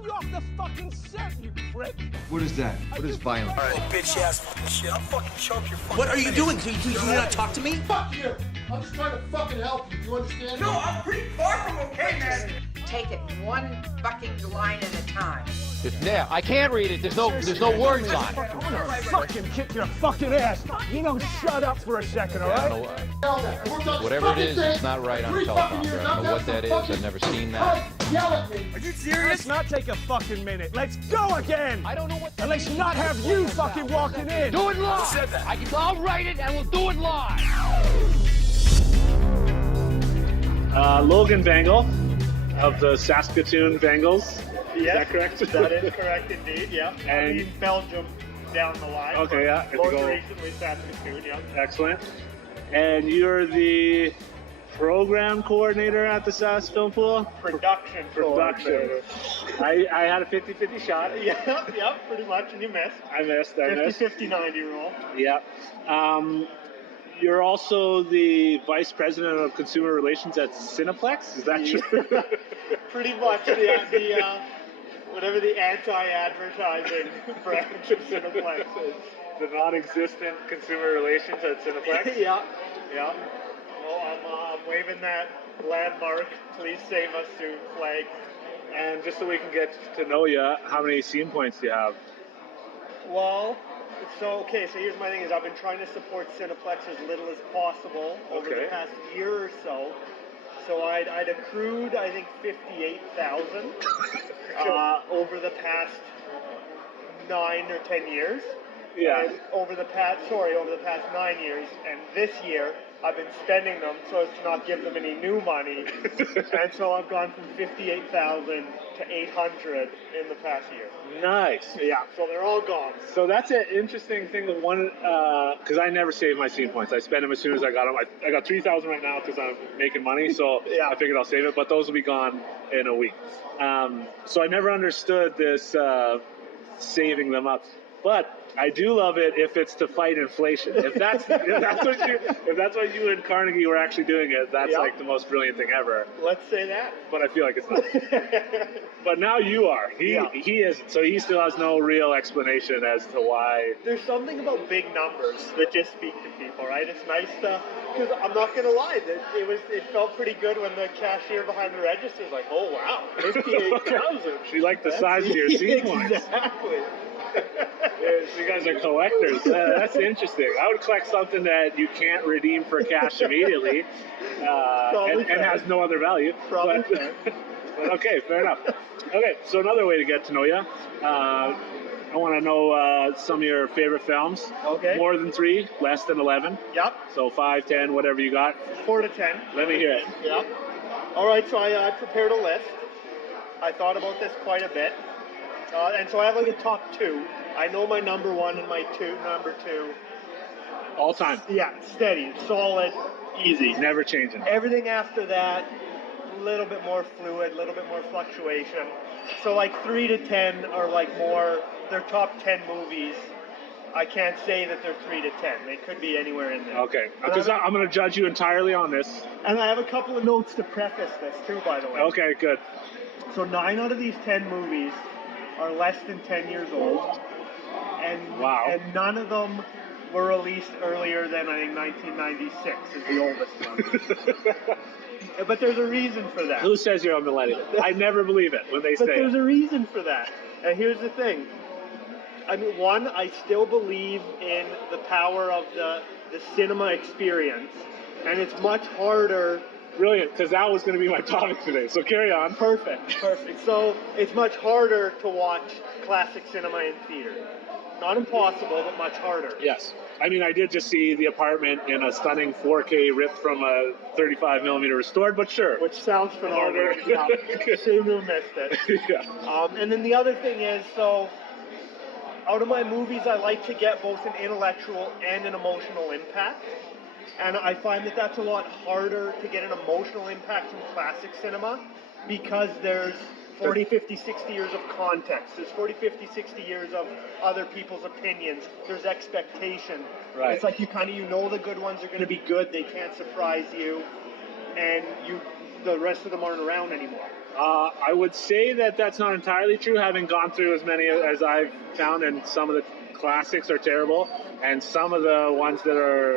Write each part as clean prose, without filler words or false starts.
Get me off the fucking set, you prick! What is that? What is violence? All right, bitch ass fucking shit. I'll fucking choke your fucking What are you face. doing? Do you not talk to me? Fuck you! I'm just trying to fucking help you. Do you understand? No, I'm pretty far from okay, man. Take it one fucking line at a time. Yeah, I can't read it. There's no words on it. I'm gonna fucking kick your fucking ass! You know, shut up for a second, alright? Whatever it is, it's not right on teleprompter. I don't know what that is. I've never seen that. Yell at me! Are you serious? Let's not take a fucking minute. Let's go again! I don't know what. And let's not have you fucking walking in! Do it live. Who said that? I'll write it and we'll do it live. Logan Vanghel of the Saskatoon Bengals. Is that correct? That is correct indeed, yeah. And- I mean Belgium down the line. Okay, yeah. If you Most go- recently Saskatoon, yeah. Excellent. And you're the program coordinator at the Sask Film Pool? Production. I had a 50-50 shot. Yeah, pretty much, and you missed. I missed. 50-50-90 rule. Yeah. You're also the vice president of consumer relations at Cineplex. Is that true? Pretty much the whatever the anti-advertising branch of Cineplex is. The non-existent consumer relations at Cineplex. Yeah. Well, I'm waving that landmark, please save us soon flag. And just so we can get to know you, how many scene points do you have? Well, so here's my thing is I've been trying to support Cineplex as little as possible over the past year or so. So I'd accrued, I think, 58,000 over the past 9 or 10 years. Yeah. And over the past 9 years, and this year I've been spending them so as to not give them any new money, and so I've gone from 58,000 to 800 in the past year. Nice. Yeah, so they're all gone. So that's an interesting thing with one, because I never save my scene points. I spend them as soon as I got them. I got 3,000 right now because I'm making money, so Yeah. I figured I'll save it, but those will be gone in a week. So I never understood this saving them up. But I do love it if it's to fight inflation. If that's what you and Carnegie were actually doing it, that's like the most brilliant thing ever. Let's say that. But I feel like it's not. But now you are. He isn't. So he still has no real explanation as to why. There's something about big numbers that just speak to people, right? It's nice to, because I'm not gonna lie, it felt pretty good when the cashier behind the register was like, oh wow, 58,000. She liked the size of your scene points. Exactly. You guys are collectors. That's interesting. I would collect something that you can't redeem for cash immediately and has no other value. Probably But okay, fair enough. Okay, so another way to get to know you. I want to know some of your favorite films. Okay. More than 3, less than 11. Yep. So 5, 10, whatever you got. 4 to 10. Let me hear it. Yep. All right, so I prepared a list. I thought about this quite a bit. And so I have like a top 2. I know my number 1 and my number 2. All time. Yeah, steady, solid, easy. Never changing. Everything after that, a little bit more fluid, a little bit more fluctuation. So like 3 to 10 are like more, they're top 10 movies. I can't say that they're 3 to 10. They could be anywhere in there. Okay, because I'm going to judge you entirely on this. And I have a couple of notes to preface this too, by the way. Okay, good. So 9 out of these 10 movies are less than 10 years old. And, Wow. And none of them were released earlier than, I think, 1996 is the oldest one. But there's a reason for that. Who says you're a millennial? I never believe it when they But say there's it. a reason for that. And here's the thing. I mean, one, I still believe in the power of the cinema experience. And it's much harder. Brilliant, because that was going to be my topic today. So carry on. Perfect. So it's much harder to watch classic cinema in theater. Not impossible, but much harder. Yes. I mean, I did just see The Apartment in a stunning 4K ripped from a 35mm restored, but sure. Which sounds phenomenal. Yeah. Shame to have missed it. Yeah. And then the other thing is, so out of my movies, I like to get both an intellectual and an emotional impact. And I find that that's a lot harder to get an emotional impact from classic cinema because there's 40, 50, 60 years of context. There's 40, 50, 60 years of other people's opinions. There's expectation. Right. It's like you know the good ones are going to be good. They can't surprise you. And the rest of them aren't around anymore. I would say that that's not entirely true, having gone through as many as I've found, and some of the classics are terrible, and some of the ones that are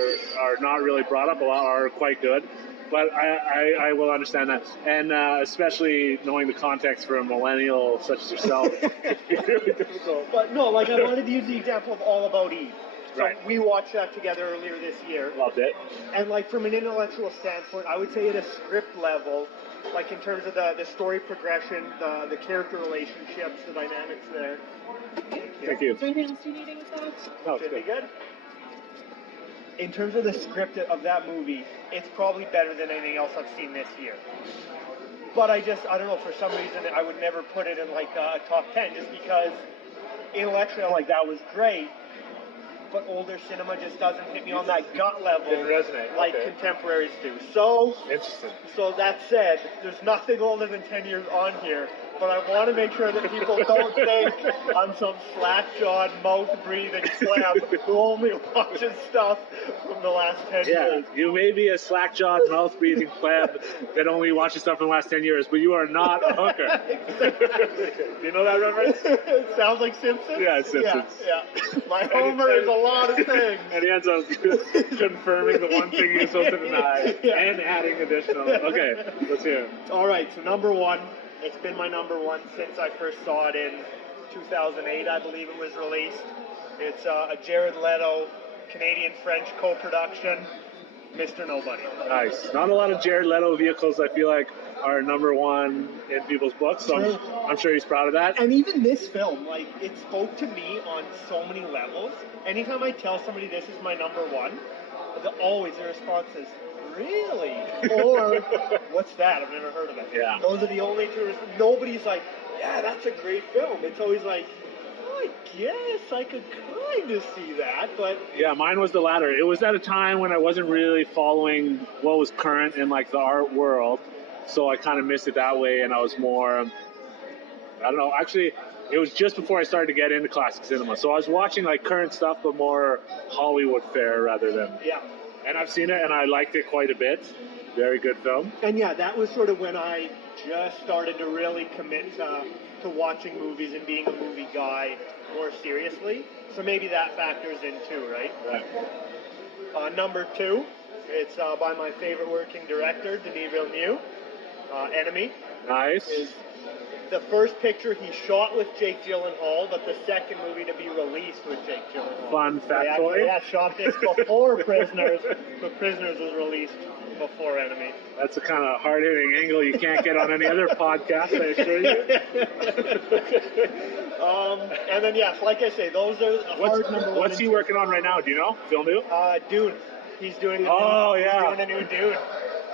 not really brought up a lot are quite good. But I will understand that, and especially knowing the context for a millennial such as yourself, it's really difficult. But no, like I wanted to use the example of All About Eve. So Right. we watched that together earlier this year. Loved it. And like from an intellectual standpoint, I would say at a script level, like in terms of the story progression, the character relationships, the dynamics there. Thank you. Is there anything else you need with that? No, it's Should be good. good. In terms of the script of that movie, it's probably better than anything else I've seen this year. But I don't know, for some reason I would never put it in like a top 10 just because intellectually I'm like, that was great. But older cinema just doesn't hit me on that gut level Didn't resonate, like okay. contemporaries do. So Interesting. that said, there's nothing older than 10 years on here, but I want to make sure that people don't think I'm some slack-jawed, mouth-breathing pleb who only watches stuff from the last 10 Yeah, years. you may be a slack-jawed, mouth-breathing pleb that only watches stuff in the last 10 years, but you are not a hooker. Do you know that reference? It sounds like Simpsons? Yeah, it's Simpsons. Yeah. My Homer is a lot of things. And he ends up confirming the one thing you're supposed to deny and adding additional. Okay, let's hear it. All right, so number one. It's been my number one since I first saw it in 2008, I believe it was released. It's a Jared Leto, Canadian-French co-production, Mr. Nobody. Nice. Not a lot of Jared Leto vehicles, I feel like, are number one in people's books, so I'm sure he's proud of that. And even this film, like, it spoke to me on so many levels. Anytime I tell somebody this is my number one, always the response is, really? Or, what's that? I've never heard of it. Yeah. Those are the only two. Nobody's like, yeah, that's a great film. It's always like, I guess I could kind of see that, but... Yeah, mine was the latter. It was at a time when I wasn't really following what was current in, like, the art world, so I kind of missed it that way, and I was more... I don't know, actually... It was just before I started to get into classic cinema, so I was watching, like, current stuff, but more Hollywood fare rather than... Yeah. And I've seen it, and I liked it quite a bit. Very good film. And yeah, that was sort of when I just started to really commit to watching movies and being a movie guy more seriously. So maybe that factors in too, right? Right. Number two, it's by my favorite working director, Denis Villeneuve, Enemy. Nice. Is the first picture he shot with Jake Gyllenhaal, but the second movie to be released with Jake Gyllenhaal. Fun factoid. Yeah, shot this before Prisoners, but Prisoners was released before Enemy. That's a kind of hard-hitting angle you can't get on any other podcast, I assure you. And then, yeah, like I say, those are hard number one. What's he working on right now? Do you know? Villeneuve? Dune. He's doing He's doing a new Dune.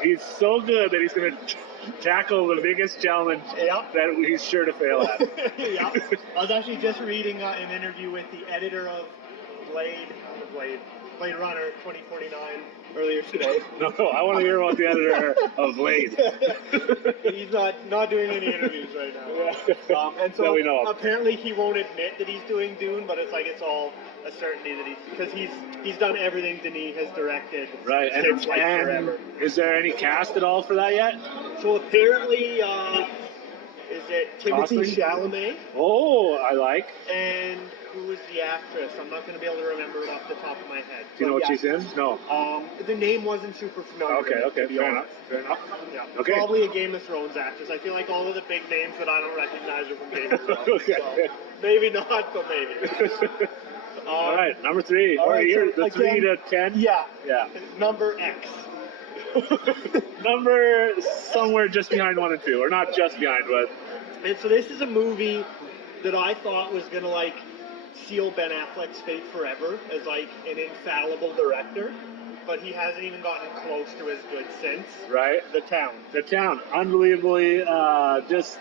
He's so good that he's going to tackle the biggest challenge that he's sure to fail at. Yeah. I was actually just reading an interview with the editor of Blade Runner 2049 earlier today. No, I want to hear about the editor of Blade. He's not doing any interviews right now. Yeah. And so that we know of. apparently he won't admit that he's doing Dune, but it's like it's all a certainty that because he's done everything Denis has directed. Right, since like forever. Is there any cast at all for that yet? So apparently, is it Timothy Gosling? Chalamet? Oh, I like. And who is the actress? I'm not going to be able to remember it off the top of my head. Do you know what she's in? No. The name wasn't super familiar. Okay, to be fair honest. enough. Yeah. Okay. Probably a Game of Thrones actress. I feel like all of the big names that I don't recognize are from Game of Thrones. Okay. So maybe not, but maybe. All right, number three. All right, Here, so the 3 again, to 10? Yeah. Yeah. Number X. Number somewhere just behind 1 and 2, or not just behind, but... And so this is a movie that I thought was going to, like, seal Ben Affleck's fate forever as, like, an infallible director. But he hasn't even gotten close to as good since. Right. The Town. The Town. Unbelievably, just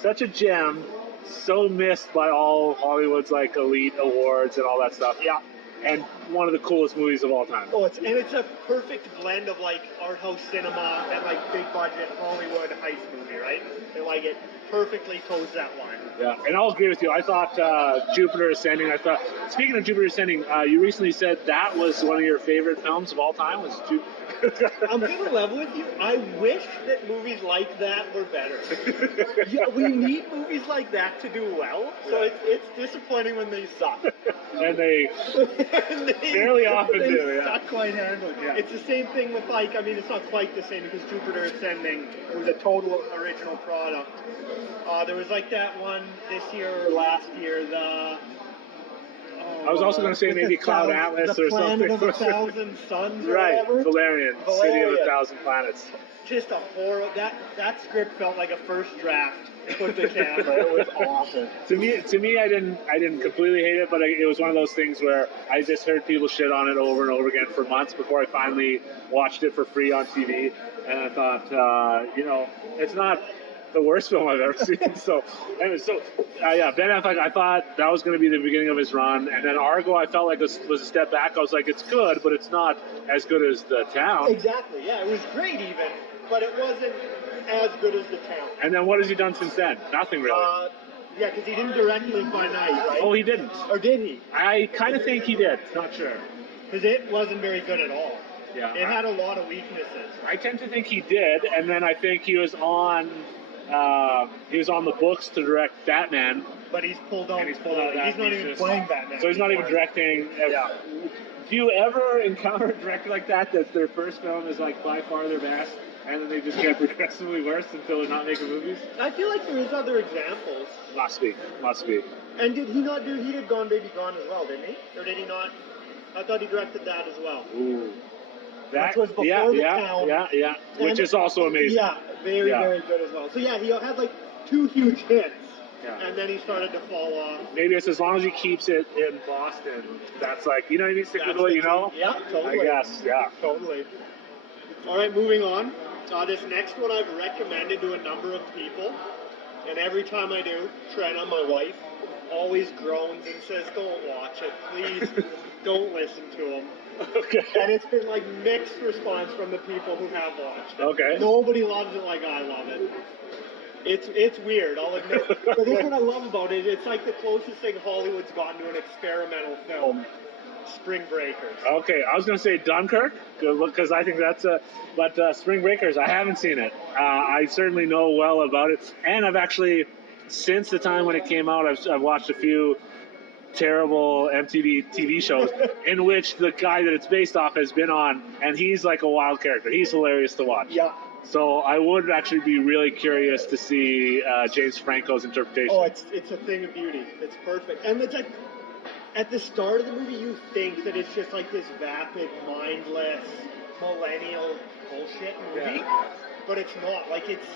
such a gem. So missed by all Hollywood's, like, elite awards and all that stuff. Yeah. And one of the coolest movies of all time. Oh, it's a perfect blend of, like, art house cinema and, like, big budget Hollywood heist movie, right? And, like, it perfectly toes that line. Yeah, and I'll agree with you. I thought Jupiter Ascending, speaking of Jupiter Ascending, you recently said that was one of your favorite films of all time, was I'm gonna level with you. I wish that movies like that were better. Yeah, we need movies like that to do well. So it's disappointing when they suck. And they fairly often they do, yeah. suck quite handily. Yeah. It's the same thing with it's not quite the same because Jupiter Ascending was a total original product. There was like that one this year or last year, I was also going to say maybe Cloud Atlas or something. The Planet of a Thousand Suns or Right, whatever. Valerian, City of a Thousand Planets. Just a horror. That script felt like a first draft put to camera. It was awful. To me, I didn't completely hate it, but it was one of those things where I just heard people shit on it over and over again for months before I finally watched it for free on TV, and I thought, it's not the worst film I've ever seen. So, Ben Affleck, I thought that was going to be the beginning of his run, and then Argo, I felt like was a step back. I was like, it's good, but it's not as good as The Town. Exactly. Yeah, it was great even, but it wasn't as good as The Town. And then what has he done since then? Nothing really. Yeah, because he didn't direct Live by Night, right? Oh, he didn't. Or did he? I kind of think he did. Not sure. Because it wasn't very good at all. Yeah. It had a lot of weaknesses. I tend to think he did, and then I think he was on the books to direct Batman. But he's pulled out. He's pulled out. He's not even playing Batman. So he's not even directing. Yeah. Do you ever encounter a director like that their first film is like by far their best, and then they just get progressively worse until they're not making movies? I feel like there is other examples. Must be. And did he not do? He did Gone Baby Gone as well, didn't he? Or did he not? I thought he directed that as well. Ooh. Which was before The Town. Yeah. Which is also amazing. Yeah, very good as well. So yeah, he had like 2 huge hits. Yeah. And then he started to fall off. Maybe it's as long as he keeps it in Boston. That's like, you know what I mean? Stick with what you know? Yeah, totally. I guess, yeah. Totally. All right, moving on. This next one I've recommended to a number of people. And every time I do, Trina, my wife, always groans and says, don't watch it. Please don't listen to him. Okay. And it's been like mixed response from the people who have watched it. Okay. Nobody loves it like I love it. It's weird, I'll admit. But this is what I love about it. It's like the closest thing Hollywood's gotten to an experimental film. Spring Breakers. Okay, I was going to say Dunkirk, because I think that's but Spring Breakers, I haven't seen it. I certainly know well about it. And I've actually, since the time when it came out, I've watched a few terrible MTV TV shows in which the guy that it's based off has been on, and he's like a wild character. He's hilarious to watch. Yeah. So I would actually be really curious to see James Franco's interpretation. Oh, it's a thing of beauty. It's perfect. And it's like, at the start of the movie, you think that it's just like this vapid, mindless, millennial bullshit movie. Yeah. But it's not. Like, it's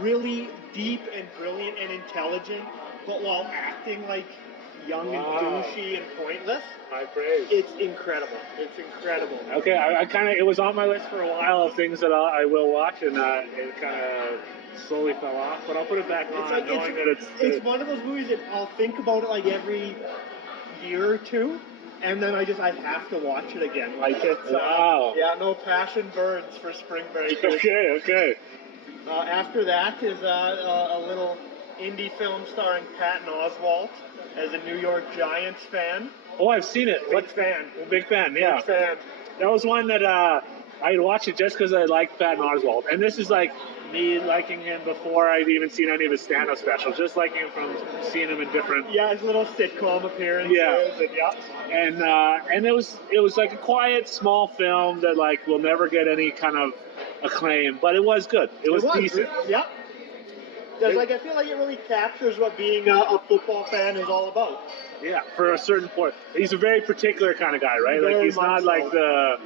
really deep and brilliant and intelligent, but while acting like young and douchey and pointless. High praise. It's incredible. It's incredible. Okay, it was on my list for a while of things that I will watch, and it kind of slowly fell off, but I'll put it back on, knowing that it's one of those movies that I'll think about it like every year or two, and then I have to watch it again. Like it's wow. No passion burns for Spring Breakers. Okay. After that is a little indie film starring Patton Oswalt as a New York Giants fan. Oh, I've seen it. Big fan, yeah. Big fan. That was one that I'd watch it just because I liked Patton Oswalt, and this is like me liking him before I'd even seen any of his stand-up specials, just liking him from seeing him in different. Yeah, his little sitcom appearances. Yeah. And it was like a quiet, small film that like will never get any kind of acclaim, but it was good. It was decent. Yeah. I feel like it really captures what being a football fan is all about. Yeah, for a certain point. He's a very particular kind of guy, right? Very like he's not so. like the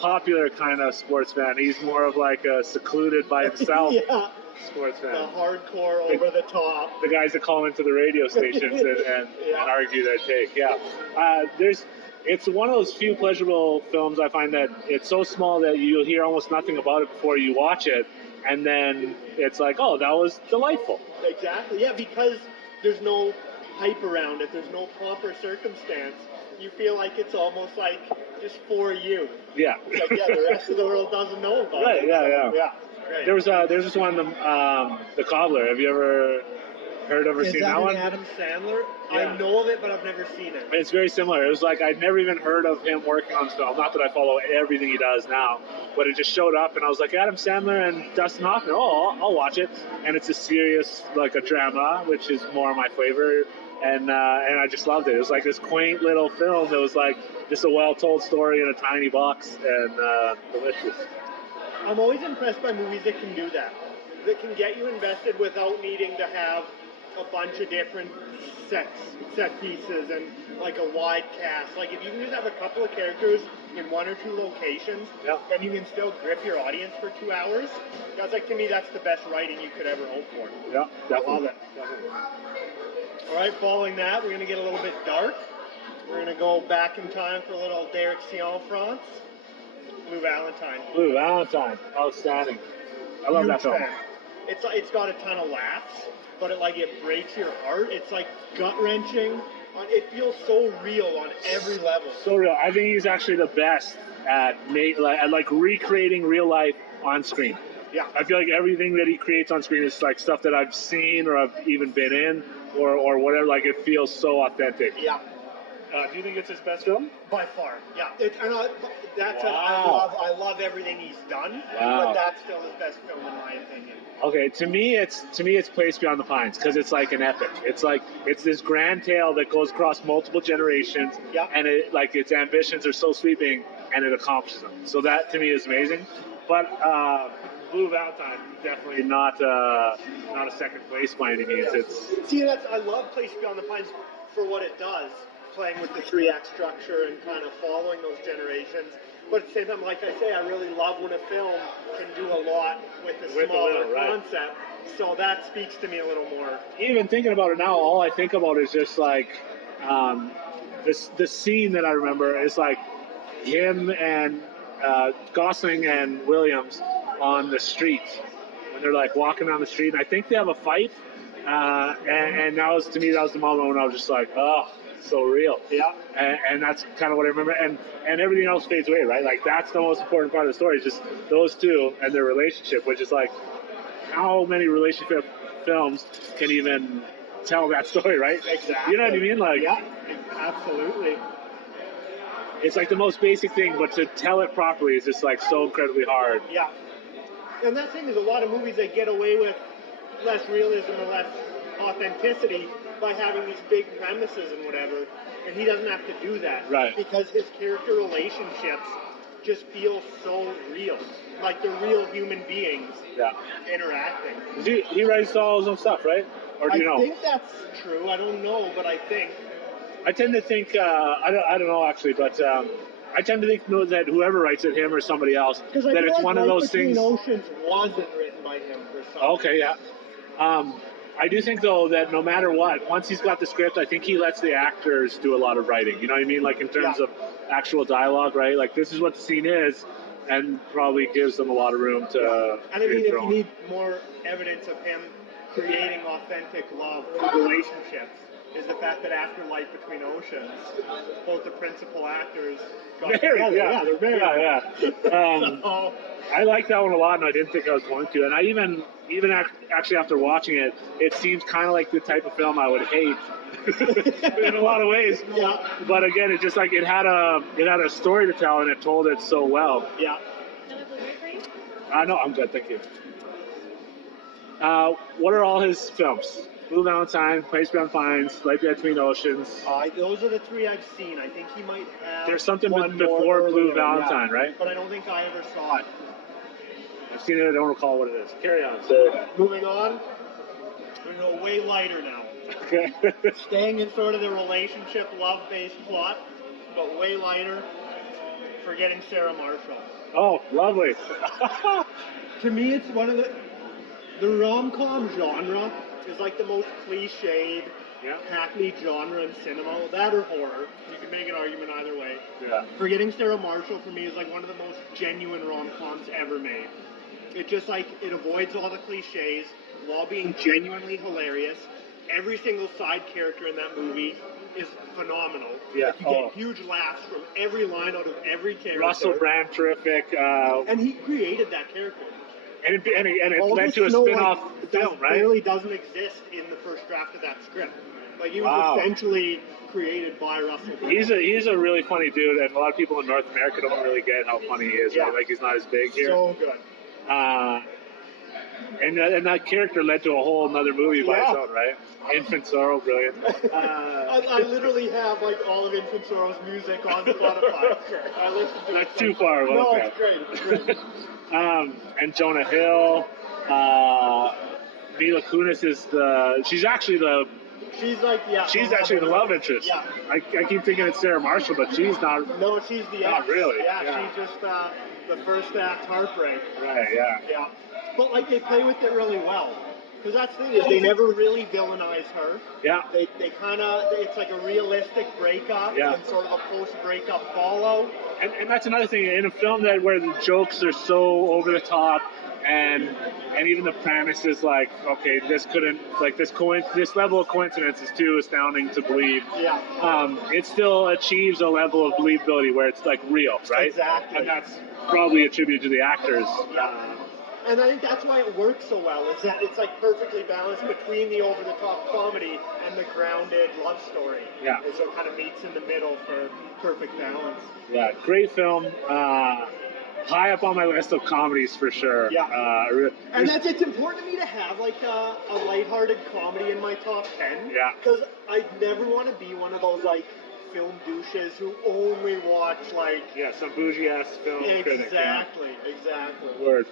popular kind of sports fan. He's more of like a secluded by himself sports fan. The hardcore, over the top. The guys that call into the radio stations and argue their take. Yeah. It's one of those few pleasurable films I find that it's so small that you'll hear almost nothing about it before you watch it, and then it's like, oh, that was delightful. Exactly. Yeah, because there's no hype around it. There's no pomp or circumstance. You feel like it's almost like just for you. Yeah. It's like, the rest of the world doesn't know about right, it. Yeah. Yeah. Right. There's this one, the Cobbler. Have you ever heard of or Is seen that that an one? Adam Sandler? Yeah. I know of it, but I've never seen it. It's very similar. It was like I'd never even heard of him working on this film. Not that I follow everything he does now, but it just showed up, and I was like, Adam Sandler and Dustin Hoffman. Oh, I'll watch it. And it's a serious, like a drama, which is more my flavor. And I just loved it. It was like this quaint little film that was like just a well-told story in a tiny box, and delicious. I'm always impressed by movies that can do that. That can get you invested without needing to have a bunch of different set pieces and like a wide cast. Like if you can just have a couple of characters in one or two locations, then you can still grip your audience for 2 hours. That's like, to me, that's the best writing you could ever hope for. Yeah, definitely. I love it. Definitely. All right, following that, we're going to get a little bit dark. We're going to go back in time for a little Derek Sion France. Blue Valentine. Blue Valentine. Outstanding. I love that film. Fan. It's got a ton of laughs, but it breaks your heart. It's like gut-wrenching. It feels so real on every level. So real. I think he's actually the best at recreating real life on screen. Yeah. I feel like everything that he creates on screen is like stuff that I've seen or I've even been in or whatever. Like it feels so authentic. Yeah. Do you think it's his best film? By far, yeah. I love everything he's done, but that's still his best film in my opinion. Okay, to me it's Place Beyond the Pines because it's like an epic. It's this grand tale that goes across multiple generations, and its ambitions are so sweeping and it accomplishes them. So that to me is amazing. But Blue Valentine definitely not a second place by any means. I love Place Beyond the Pines for what it does. Playing with the 3-act structure and kind of following those generations. But at the same time, like I say, I really love when a film can do a lot with a smaller concept. So that speaks to me a little more. Even thinking about it now, all I think about is just like the scene that I remember is like him and Gosling and Williams on the street when they're like walking down the street. And I think they have a fight. And that was the moment when I was just like, oh, so real. Yeah. And that's kind of what I remember. And everything else fades away, right? Like that's the most important part of the story is just those two and their relationship, which is like how many relationship films can even tell that story, right? Exactly. You know what I mean? Like, yeah, absolutely. It's like the most basic thing, but to tell it properly is just like so incredibly hard. Yeah. And that thing is a lot of movies that get away with less realism or less authenticity by having these big premises and whatever, and he doesn't have to do that. Right. Because his character relationships just feel so real. Like they're real human beings interacting. He writes all his own stuff, right? Or do you know? I think that's true. I don't know, but I think. I tend to think, I don't know actually, but I tend to think that whoever writes it, him or somebody else, that it's one of those things. Oceans wasn't written by him for some. Okay, yeah. I do think, though, that no matter what, once he's got the script, I think he lets the actors do a lot of writing. You know what I mean? Like, in terms of actual dialogue, right? Like, this is what the scene is, and probably gives them a lot of room to... And I mean, if you need more evidence of him creating authentic love relationships, is the fact that after Life Between Oceans, both the principal actors got together. Yeah, they're married. Yeah. I like that one a lot, and I didn't think I was going to. And I even actually after watching it, it seems kind of like the type of film I would hate in a lot of ways. Yeah. But again, it just like it had a story to tell, and it told it so well. Yeah. No, I'm good, thank you. What are all his films? Blue Valentine, Place Beyond Pines, Life Between Oceans. Those are the three I've seen. I think he might have. There's something before Blue Valentine, right? But I don't think I ever saw it. I've seen it. I don't recall what it is. Carry on. Moving on. We're going to go way lighter now. Okay. Staying in sort of the relationship, love-based plot, but way lighter. Forgetting Sarah Marshall. Oh, lovely. To me, it's one of the rom-com genre is like the most cliched, hackneyed genre in cinema. That or horror. You can make an argument either way. Yeah. Forgetting Sarah Marshall for me is like one of the most genuine rom-coms ever made. It just like, it avoids all the cliches while being genuinely hilarious. Every single side character in that movie is phenomenal. Yeah. Like you get huge laughs from every line out of every character. Russell Brand, terrific. And he created that character. And it All led this to a Snow spin-off White film, right? Barely doesn't exist in the first draft of that script. Like he was Wow. essentially created by Russell Crowe. He's a really funny dude, and a lot of people in North America don't really get how funny he is. Yeah. Right? Like he's not as big here. So good. And that character led to a whole another movie by its Yeah. own, right? Infant Sorrow, brilliant. I literally have like all of Infant Sorrow's music on Spotify. I listen to That's it. too far. Well, No, okay. it's great. It's great. And Jonah Hill. Mila Kunis is she's actually the love interest. Yeah. I keep thinking it's Sarah Marshall, but she's not. No, she's the Not ex. really, Yeah, yeah. she's just the first act heartbreak. Right, yeah. Yeah. But like they play with it really well. Because that's the thing is they never really villainize her. Yeah. They kind of, it's like a realistic breakup Yeah. and sort of a post-breakup follow. And that's another thing in a film where the jokes are so over the top, and even the premise is like, okay, this couldn't, like this level of coincidence is too astounding to believe. Yeah. It still achieves a level of believability where it's like real, right? Exactly. And that's probably a tribute to the actors. And I think that's why it works so well, is that it's like perfectly balanced between the over-the-top comedy and the grounded love story. Yeah. And so it kind of meets in the middle for perfect balance. Yeah, great film. High up on my list of comedies for sure. Yeah. And there's- it's important to me to have like a lighthearted comedy in my top 10. Yeah. Because I never want to be one of those like film douches who only watch like... yeah, some bougie-ass film critic. Exactly. Yeah. Word.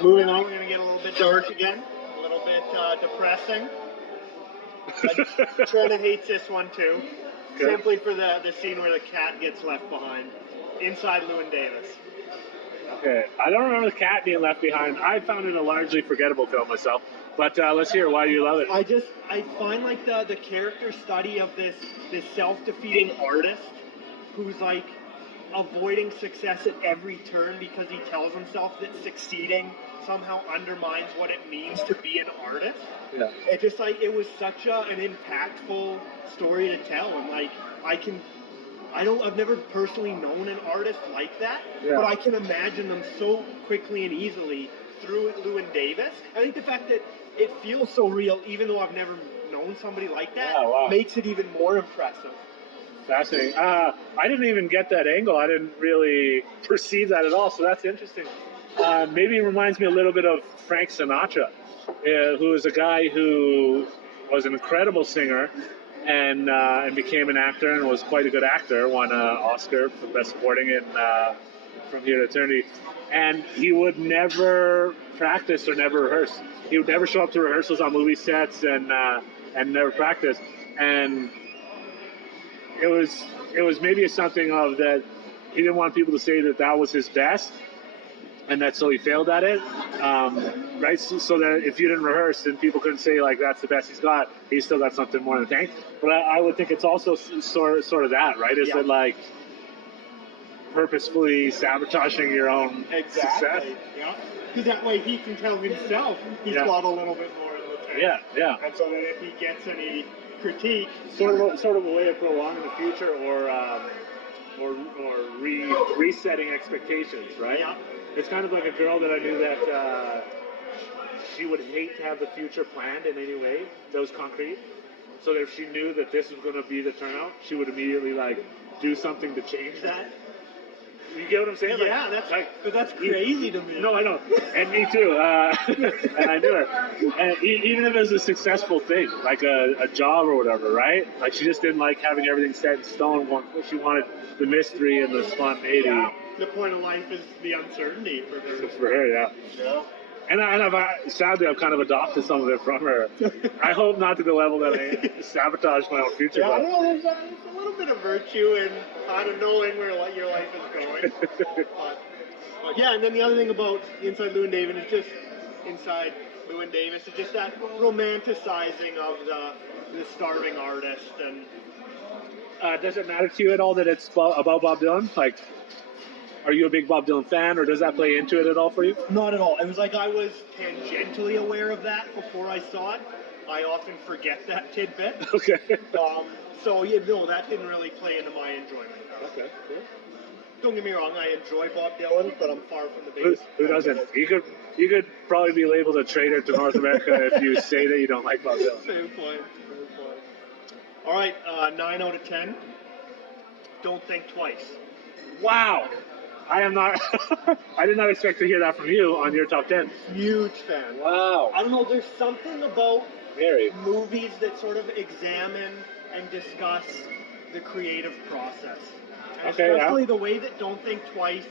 Moving on, we're going to get a little bit dark again, a little bit depressing. Trina hates this one too, Okay. simply for the scene where the cat gets left behind inside Llewyn Davis. Okay, I don't remember the cat being left behind. I found it a largely forgettable film myself, but let's hear why you love it. I find like the character study of this self-defeating artist who's like avoiding success at every turn because he tells himself that succeeding somehow undermines what it means to be an artist. Yeah. It just like it was such an impactful story to tell, and like I've never personally known an artist like that, Yeah. but I can imagine them so quickly and easily through Llewyn Davis. I think the fact that it feels so real, even though I've never known somebody like that, Yeah, wow. makes it even more impressive. Fascinating. I didn't even get that angle. I didn't really perceive that at all, so that's interesting. Maybe it reminds me a little bit of Frank Sinatra, who is a guy who was an incredible singer and became an actor and was quite a good actor, won an Oscar for Best Supporting in From Here to Eternity. And he would never practice or never rehearse. He would never show up to rehearsals on movie sets and never practice. And it was maybe something of that he didn't want people to say that was his best, and that so he failed at it, right? So that if you didn't rehearse, then people couldn't say like that's the best he's got. He's still got something more than thank. But I would think it's also sort of that, right? Is it like purposefully sabotaging your own success? Yeah. Because that way he can tell himself he's got a little bit more in the tank. Yeah, yeah. And so that if he gets any critique, Sort of a way of prolonging the future, or resetting expectations, right? Yeah. It's kind of like a girl that I knew that she would hate to have the future planned in any way that was concrete. So that if she knew that this was going to be the turnout, she would immediately like do something to change that. You get what I'm saying? yeah, that's crazy to me. No, I know, and me too. And I knew her. And even if it was a successful thing, like a job or whatever, right? Like she just didn't like having everything set in stone. She wanted the mystery and the spontaneity. Yeah. The point of life is the uncertainty for her. For her, yeah. Yeah. And sadly, I've kind of adopted some of it from her. I hope not to the level that I sabotage my own future. Yeah, I but don't know. There's a little bit of virtue in kind of knowing where your life is going. but yeah, and then the other thing about Inside Llewyn Davis is just inside Llewyn Davis is just that romanticizing of the starving artist. And does it matter to you at all that it's about Bob Dylan? Like, are you a big Bob Dylan fan, or does that play into it at all for you? not at all. It was like I was tangentially aware of that before I saw it. I often forget that tidbit. Okay. So, yeah, no, that didn't really play into my enjoyment. Okay, cool. don't get me wrong, I enjoy Bob Dylan, but I'm far from the Who, biggest. who doesn't? You could probably be labeled a traitor to North America if you say that you don't like Bob Dylan. Fair point. All right, 9 out of 10. Don't think twice. Wow. I am not. I did not expect to hear that from you on your top 10. Huge fan. Wow. I don't know, there's something about Very. movies that sort of examine and discuss the creative process. And Okay, especially yeah. the way that Don't Think Twice,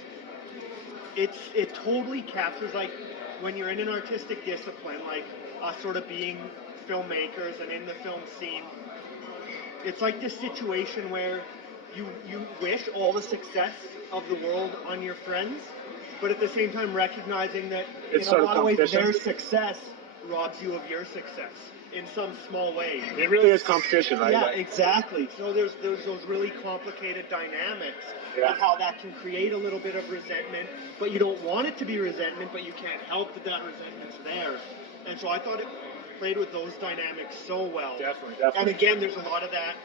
it totally captures, like, when you're in an artistic discipline, like us sort of being filmmakers and in the film scene, it's like this situation where you wish all the success of the world on your friends, but at the same time recognizing that It's in sort a of lot of ways competition. their success robs you of your success in some small way. It really is competition, right? Yeah, exactly. So there's those really complicated dynamics Yeah. of how that can create a little bit of resentment, but you don't want it to be resentment, but you can't help that resentment's there. And so I thought it played with those dynamics so well. Definitely. And again, there's a lot of that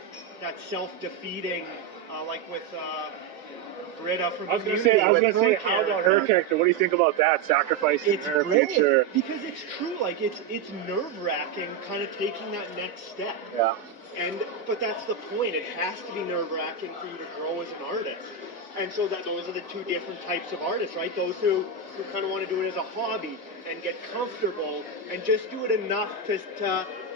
self-defeating, like with Britta from I was going to Community. say, how with about her character. character? What do you think about that? Sacrificing It's her brilliant future. because it's true. Like it's nerve-wracking, kind of taking that next step. Yeah. But that's the point. It has to be nerve-wracking for you to grow as an artist. And so those are the two different types of artists, right? Those who kind of want to do it as a hobby and get comfortable and just do it enough to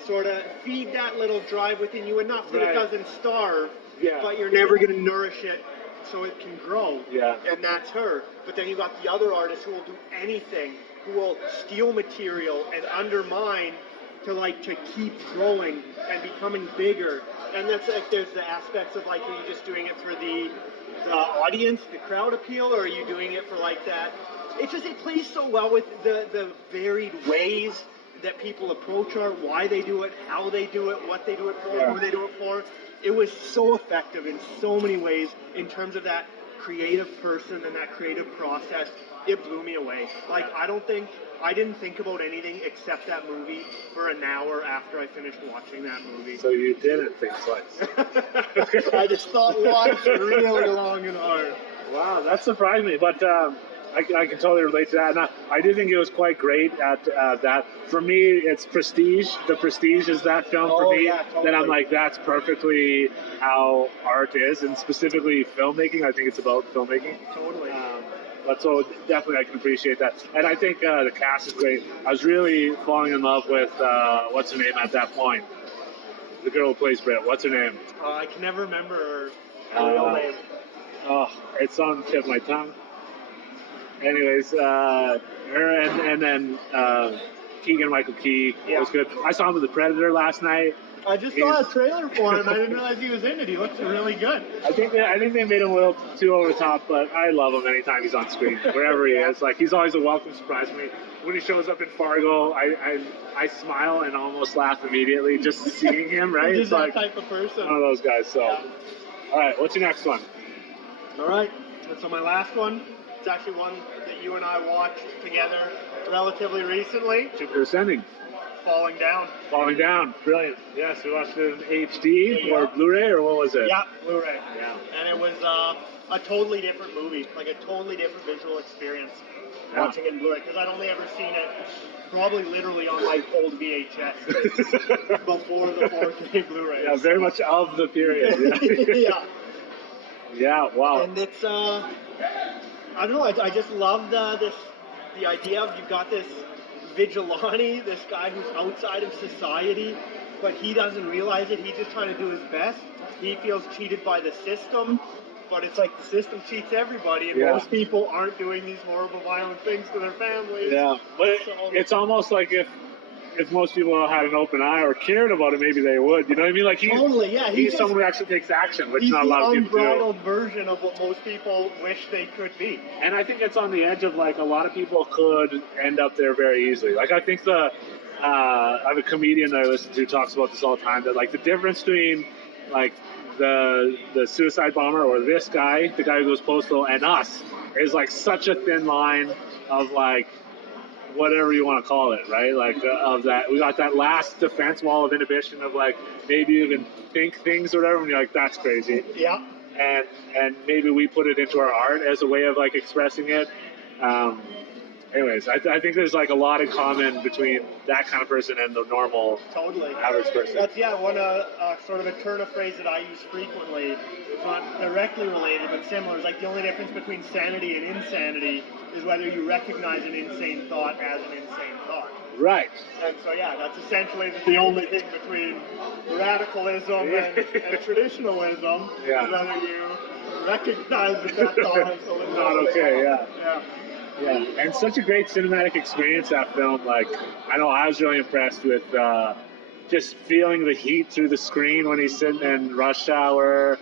sort of feed that little drive within you enough that Right. it doesn't starve, Yeah. but you're never going to nourish it so it can grow. Yeah. And that's her. But then you got the other artists who will do anything, who will steal material and undermine to keep growing and becoming bigger. And that's like there's the aspects of like, are you just doing it for the audience, the crowd appeal, or are you doing it for like that? It plays so well with the varied ways that people approach art, why they do it, how they do it, what they do it for, Yeah. who they do it for. It was so effective in so many ways in terms of that creative person and that creative process. It blew me away. Like, I didn't think about anything except that movie for an hour after I finished watching that movie. So you didn't think twice. I just thought once really long and hard. Wow, that surprised me, but I can totally relate to that. And I do think it was quite great at that. For me, it's Prestige. The Prestige is that film for me. Yeah, totally. Then I'm like, that's perfectly how art is, and specifically filmmaking. I think it's about filmmaking. Totally. But so definitely I can appreciate that. And I think the cast is great. I was really falling in love with, what's her name at that point? The girl who plays Britt. What's her name? I can never remember her real name. Oh, it's on the tip of my tongue. Anyways, her and then Keegan-Michael Key was good. I saw him with The Predator last night. I just saw a trailer for him. I didn't realize he was in it. He looks really good. I think they made him a little too over the top, but I love him anytime he's on screen, wherever he is. Like, he's always a welcome surprise for me. When he shows up in Fargo, I smile and almost laugh immediately just seeing him. Right? He's It's that like type of person. one of those guys. So, Yeah. all right, what's your next one? All right. And so my last one, it's actually one that you and I watched together relatively recently. Jupiter Ascending. Falling Down. Falling Down, brilliant. Yes, we watched it in HD Yeah. or Blu-ray, or what was it? Yeah, Blu-ray. Yeah. And it was a totally different movie, like a totally different visual experience Yeah. watching it in Blu-ray, because I'd only ever seen it probably literally on like old VHS before the 4K Blu-ray. Yeah, very much of the period. Yeah. Yeah. Yeah, wow. And it's, I don't know, I just love the idea of you've got this vigilante, this guy who's outside of society, but he doesn't realize it. He's just trying to do his best. He feels cheated by the system, but it's like the system cheats everybody, and Yeah. most people aren't doing these horrible, violent things to their families. Yeah, but So- it's almost like if most people had an open eye or cared about it, maybe they would. You know what I mean? Like Totally, yeah, he he's just- someone who actually takes action, which He's not a lot of the people do. unbridled version of what most people wish they could be. And I think it's on the edge of like a lot of people could end up there very easily. Like I think I have a comedian that I listen to talks about this all the time, that like the difference between like the suicide bomber or this guy, the guy who goes postal, and us is like such a thin line of like whatever you want to call it, right? Like of that, we got that last defense wall of inhibition of like maybe you even think things or whatever, and you're like, that's crazy. Yeah. and maybe we put it into our art as a way of like expressing it. Anyways, I think there's like a lot in common between that kind of person and the normal, average person. That's one sort of a turn of phrase that I use frequently. It's not directly related, but similar. It's like the only difference between sanity and insanity is whether you recognize an insane thought as an insane thought. Right. And so that's essentially the only thing between radicalism and traditionalism. Yeah. Is whether you recognize that thought is not okay. Yeah. Yeah, and such a great cinematic experience, that film. Like, I know I was really impressed with just feeling the heat through the screen when he's sitting in Rush Hour,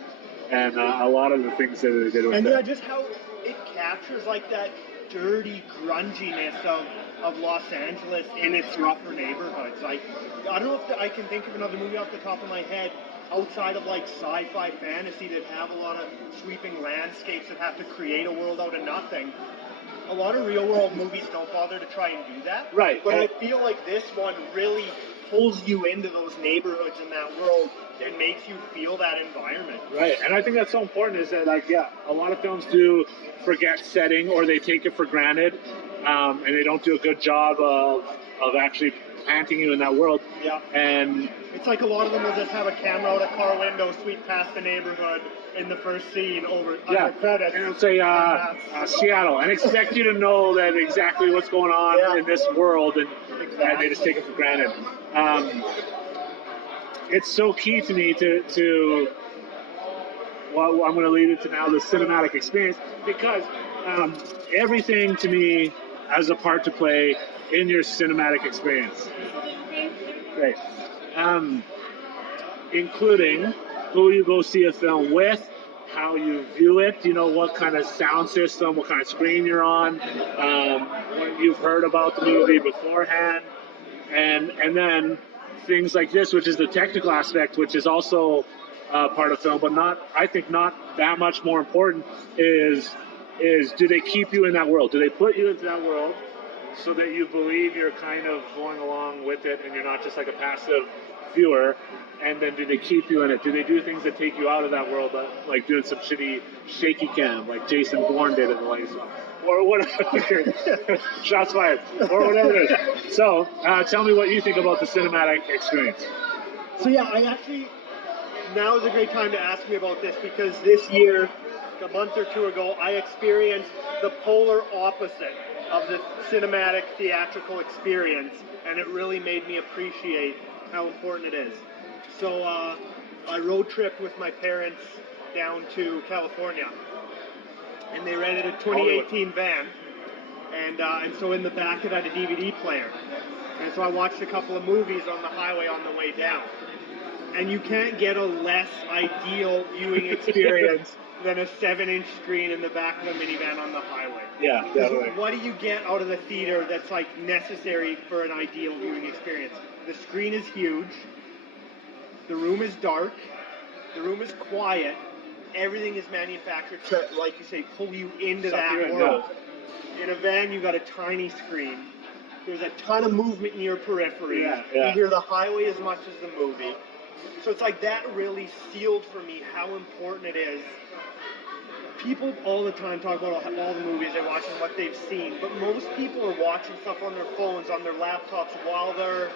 and a lot of the things that they did with it. And just how it captures like that dirty grunginess of Los Angeles in its rougher neighborhoods. Like, I don't know if I can think of another movie off the top of my head outside of like sci-fi fantasy that have a lot of sweeping landscapes that have to create a world out of nothing. A lot of real-world movies don't bother to try and do that. Right. But I feel like this one really pulls you into those neighborhoods in that world and makes you feel that environment. Right. And I think that's so important is that, like, a lot of films do forget setting or they take it for granted, and they don't do a good job of actually planting you in that world. Yeah. And it's like a lot of them will just have a camera out a car window, sweep past the neighborhood in the first scene under credits. And it'll say Seattle, and expect you to know that exactly what's going on in this world, and they just take it for granted. It's so key to me to well, I'm going to lead it to now the cinematic experience, because everything to me has a part to play in your cinematic experience. Great. Including who you go see a film with, how you view it, what kind of sound system, what kind of screen you're on, what you've heard about the movie beforehand, and then things like this, which is the technical aspect, which is also part of film, but I think not that much more important, is do they keep you in that world? Do they put you into that world so that you believe you're kind of going along with it and you're not just like a passive viewer? And then do they keep you in it? Do they do things that take you out of that world, like doing some shitty shaky cam like Jason Bourne did in the latest one? Or whatever. Shots fired. Or whatever it is. So, tell me what you think about the cinematic experience. So now is a great time to ask me about this, because this year, a month or two ago, I experienced the polar opposite of the cinematic theatrical experience, and it really made me appreciate how important it is. So I road tripped with my parents down to California, and they rented a 2018 van, and so in the back it had a DVD player, and so I watched a couple of movies on the highway on the way down, and you can't get a less ideal viewing experience than a 7-inch screen in the back of a minivan on the highway. Yeah, definitely. What do you get out of the theater that's like necessary for an ideal viewing experience? The screen is huge. The room is dark. The room is quiet. Everything is manufactured to, like you say, pull you into that world. In a van, you got a tiny screen. There's a ton of movement in your periphery. You hear the highway as much as the movie. So it's like that really sealed for me how important it is. People all the time talk about all the movies they watch and what they've seen, but most people are watching stuff on their phones, on their laptops, while they're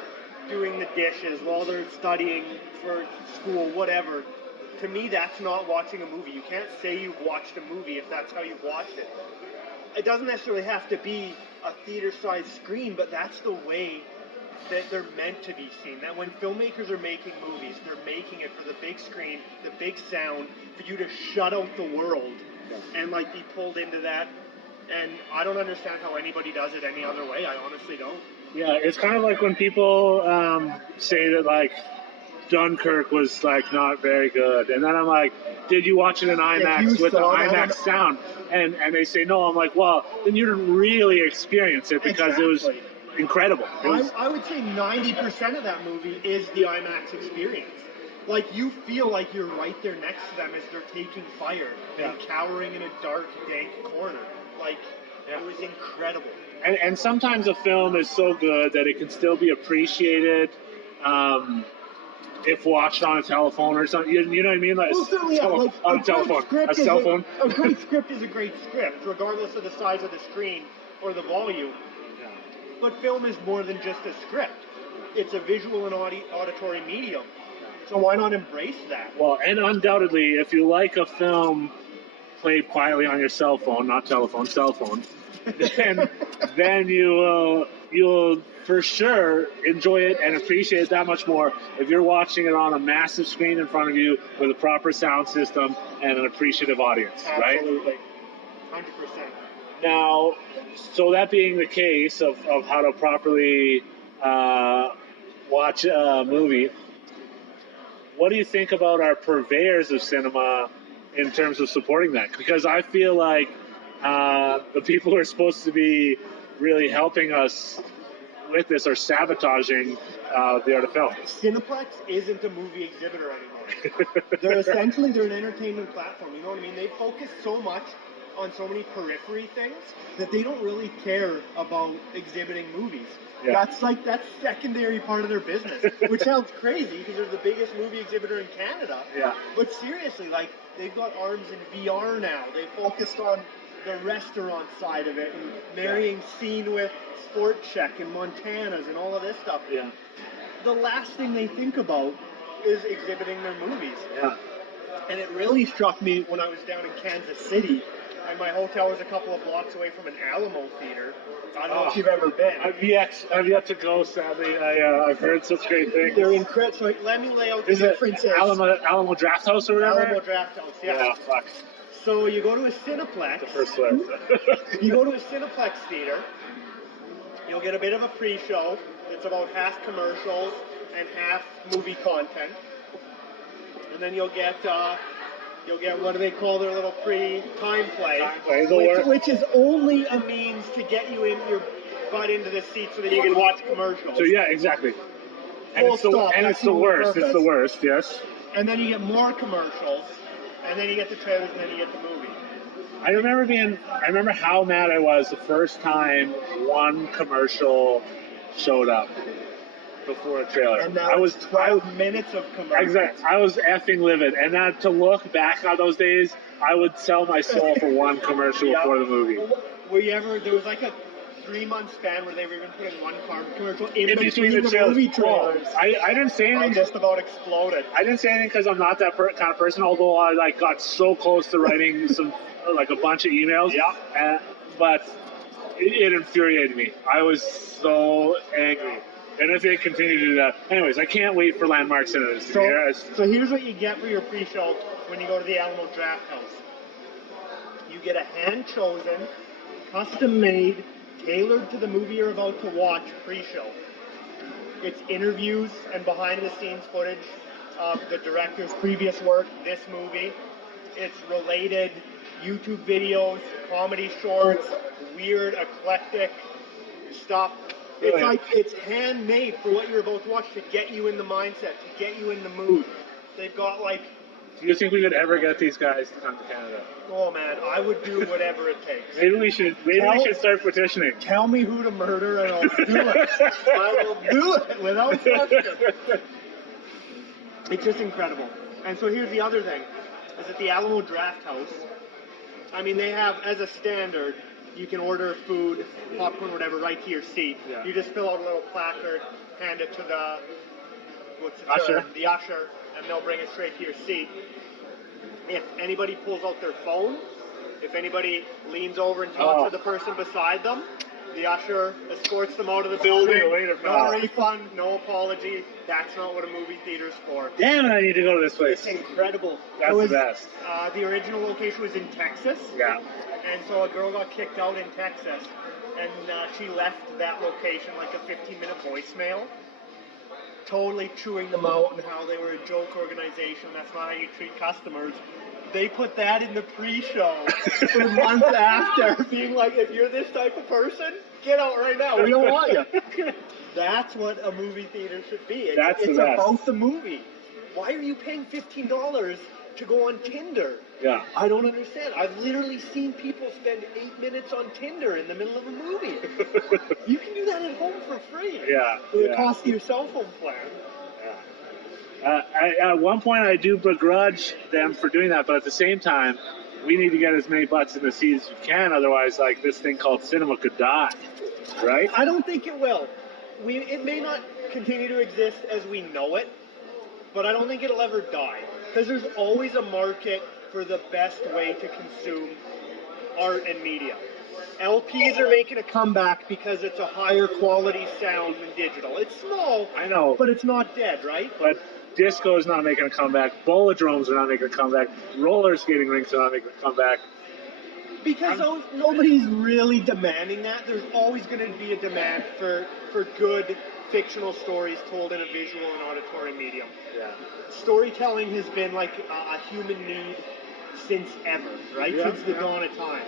doing the dishes, while they're studying for school, whatever. To me, that's not watching a movie. You can't say you've watched a movie if that's how you've watched it. It doesn't necessarily have to be a theater-sized screen, but that's the way that they're meant to be seen. That when filmmakers are making movies, they're making it for the big screen, the big sound, for you to shut out the world and like be pulled into that. And I don't understand how anybody does it any other way. I honestly don't. Yeah, it's kind of like when people say that like Dunkirk was like not very good, and then I'm like, did you watch it in IMAX with the IMAX sound? And they say no. I'm like, well, then you didn't really experience it because it was incredible. I would say 90% of that movie is the IMAX experience. Like, you feel like you're right there next to them as they're taking fire and cowering in a dark, dank corner. Like, it was incredible. And sometimes a film is so good that it can still be appreciated if watched on a telephone or something. You know what I mean? Like, Well, certainly, yeah, like, on a telephone, a cell phone. A great script is a great script, regardless of the size of the screen or the volume. Yeah. But film is more than just a script. It's a visual and auditory medium. So why not embrace that? Well, and undoubtedly, if you like a film played quietly on your cell phone, not telephone, cell phone, then you'll for sure enjoy it and appreciate it that much more if you're watching it on a massive screen in front of you with a proper sound system and an appreciative audience, right? Absolutely. 100%. Now, so that being the case of how to properly watch a movie, what do you think about our purveyors of cinema in terms of supporting that? Because I feel like the people who are supposed to be really helping us with this are sabotaging the art of film. Cineplex isn't a movie exhibitor anymore. They're an entertainment platform. You know what I mean? They focus so much on so many periphery things that they don't really care about exhibiting movies. Yeah. That's secondary part of their business, which sounds crazy because they're the biggest movie exhibitor in Canada. Yeah. But seriously, like, they've got arms in VR now. They focused on the restaurant side of it and marrying scene with Sport Check and Montana's and all of this stuff. Yeah. The last thing they think about is exhibiting their movies. Yeah. And it really struck me when I was down in Kansas City, and my hotel was a couple of blocks away from an Alamo theater. I don't know if you've ever been. I've yet to go, sadly. I've heard such great things. They're incredible. So let me lay out the Is it differences. Alamo Draft House or whatever? Alamo Draft House, yeah. Yeah, fuck. So you go to a Cineplex. The first swear. You go to a Cineplex theater. You'll get a bit of a pre-show. It's about half commercials and half movie content. And then you'll get what do they call their little time play, which is only a means to get you in your butt into the seat so that you can watch commercials. So yeah, exactly. And it's the worst. It's the worst. Yes. And then you get more commercials, and then you get the trailers, and then you get the movie. I remember how mad I was the first time one commercial showed up before a trailer. And that was 12 minutes of commercials. Exactly. I was effing livid. And that, to look back on those days, I would sell my soul for one commercial before the movie. There was like a 3-month span where they were even putting one commercial in between the movie trailers. I didn't say anything. I just about exploded. I didn't say anything because I'm not that kind of person, although I got so close to writing a bunch of emails. Yeah. But it infuriated me. I was so angry. And if they continue to do that. Anyways, I can't wait for Landmark Cinemas to be here. So here's what you get for your pre-show when you go to the Alamo Draft House. You get a hand-chosen, custom-made, tailored to the movie you're about to watch pre-show. It's interviews and behind-the-scenes footage of the director's previous work, this movie. It's related YouTube videos, comedy shorts, weird, eclectic stuff. It's handmade for what you're about to watch to get you in the mindset, to get you in the mood. They've got Do you think we could ever get these guys to come to Canada? Oh man, I would do whatever it takes. Maybe we should start petitioning. Tell me who to murder and I'll do it. I will do it without question. It's just incredible. And so here's the other thing, is that the Alamo Draft House, I mean, they have, as a standard, you can order food, popcorn, whatever, right to your seat. Yeah. You just fill out a little placard, hand it to the usher, and they'll bring it straight to your seat. If anybody pulls out their phone, if anybody leans over and talks to the person beside them, the usher escorts them out of the building. No refund, no apology. That's not what a movie theater's for. Damn it, I need to go to this place. It's incredible. That's the best. The original location was in Texas. Yeah. And so a girl got kicked out in Texas, and she left that location like a 15-minute voicemail, totally chewing them out and how they were a joke organization. That's not how you treat customers. They put that in the pre-show for months after, being like, if you're this type of person, get out right now. We don't want you. That's what a movie theater should be. It's about the movie. Why are you paying $15 to go on Tinder? Yeah. I don't understand. I've literally seen people spend 8 minutes on Tinder in the middle of a movie. You can do that at home for free. Yeah. With the cost of your cell phone plan. Yeah. At one point, I do begrudge them for doing that, but at the same time, we need to get as many butts in the seats as we can. Otherwise, like this thing called cinema could die, right? I don't think it will. It may not continue to exist as we know it, but I don't think it'll ever die. Because there's always a market for the best way to consume art and media. LPs are making a comeback because it's a higher quality sound than digital. It's small, I know, but it's not dead, right? But disco is not making a comeback. Bolodromes are not making a comeback. Roller skating rinks are not making a comeback. Because nobody's really demanding that. There's always going to be a demand for good fictional stories told in a visual and auditory medium. Yeah. Storytelling has been like a human need since ever, right? Yeah, Since the dawn of time.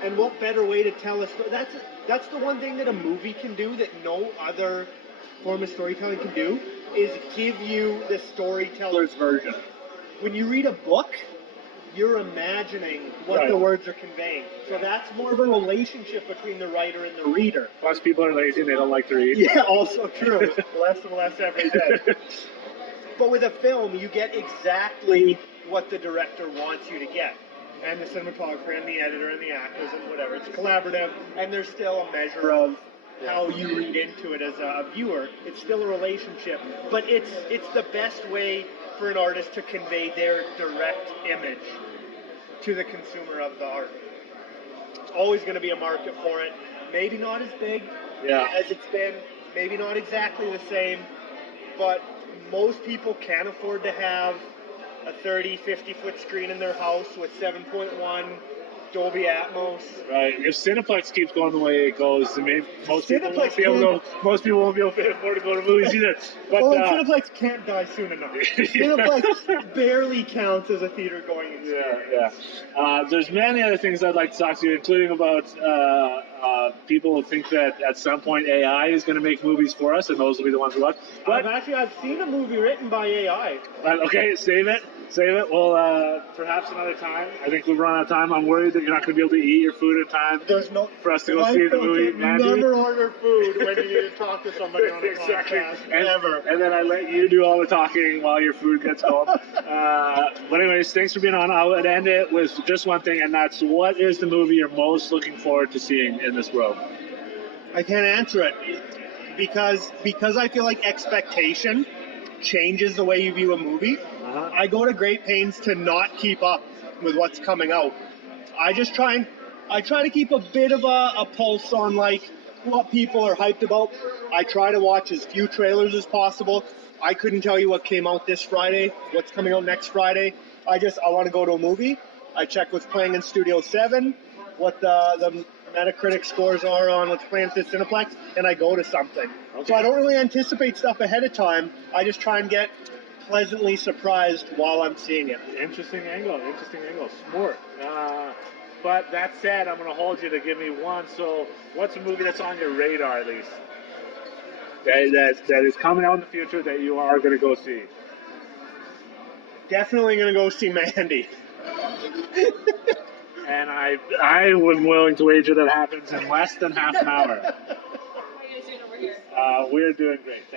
And what better way to tell a story? That's the one thing that a movie can do that no other form of storytelling can do, is give you the storyteller's version. When you read a book, you're imagining what the words are conveying. So that's more of a relationship between the writer and the reader. Plus, people are lazy and they don't like to read. Yeah, also true. Less and less every day. But with a film, you get exactly what the director wants you to get. And the cinematographer and the editor and the actors and whatever. It's collaborative, and there's still a measure of how you read into it as a viewer. It's still a relationship, but it's the best way for an artist to convey their direct image to the consumer of the art. It's always going to be a market for it. Maybe not as big as it's been. Maybe not exactly the same, but most people can afford to have a 30, 50-foot screen in their house with 7.1 Dolby Atmos. Right. If Cineplex keeps going the way it goes, I mean, most people won't be able to afford to go to movies either. But Cineplex can't die soon enough. Cineplex barely counts as a theater-going experience. Yeah. There's many other things I'd like to talk to you, including about people who think that at some point AI is going to make movies for us, and those will be the ones we watch. But I've seen a movie written by AI. Okay, save it. Well, perhaps another time. I think we've run out of time. I'm worried that you're not going to be able to eat your food in time for us to go see the movie. Never order food when you need to talk to somebody on a podcast. Ever. And then I let you do all the talking while your food gets cold. But anyways, thanks for being on. I would end it with just one thing, and that's, what is the movie you're most looking forward to seeing in this world? I can't answer it because I feel like expectation changes the way you view a movie. I go to great pains to not keep up with what's coming out. I try to keep a bit of a pulse on like what people are hyped about. I try to watch as few trailers as possible. I couldn't tell you what came out this Friday, what's coming out next Friday. I want to go to a movie. I check what's playing in Studio 7, what the Metacritic scores are on what's playing at the Cineplex, and I go to something. Okay. So I don't really anticipate stuff ahead of time. I just try and get pleasantly surprised while I'm seeing it. Interesting angle. Smart. But that said, I'm going to hold you to give me one. So what's a movie that's on your radar at least? That is coming out in the future that you are going to go see? Definitely going to go see Mandy. And I am willing to wager that happens in less than half an hour. How are you guys doing over here? We're doing great.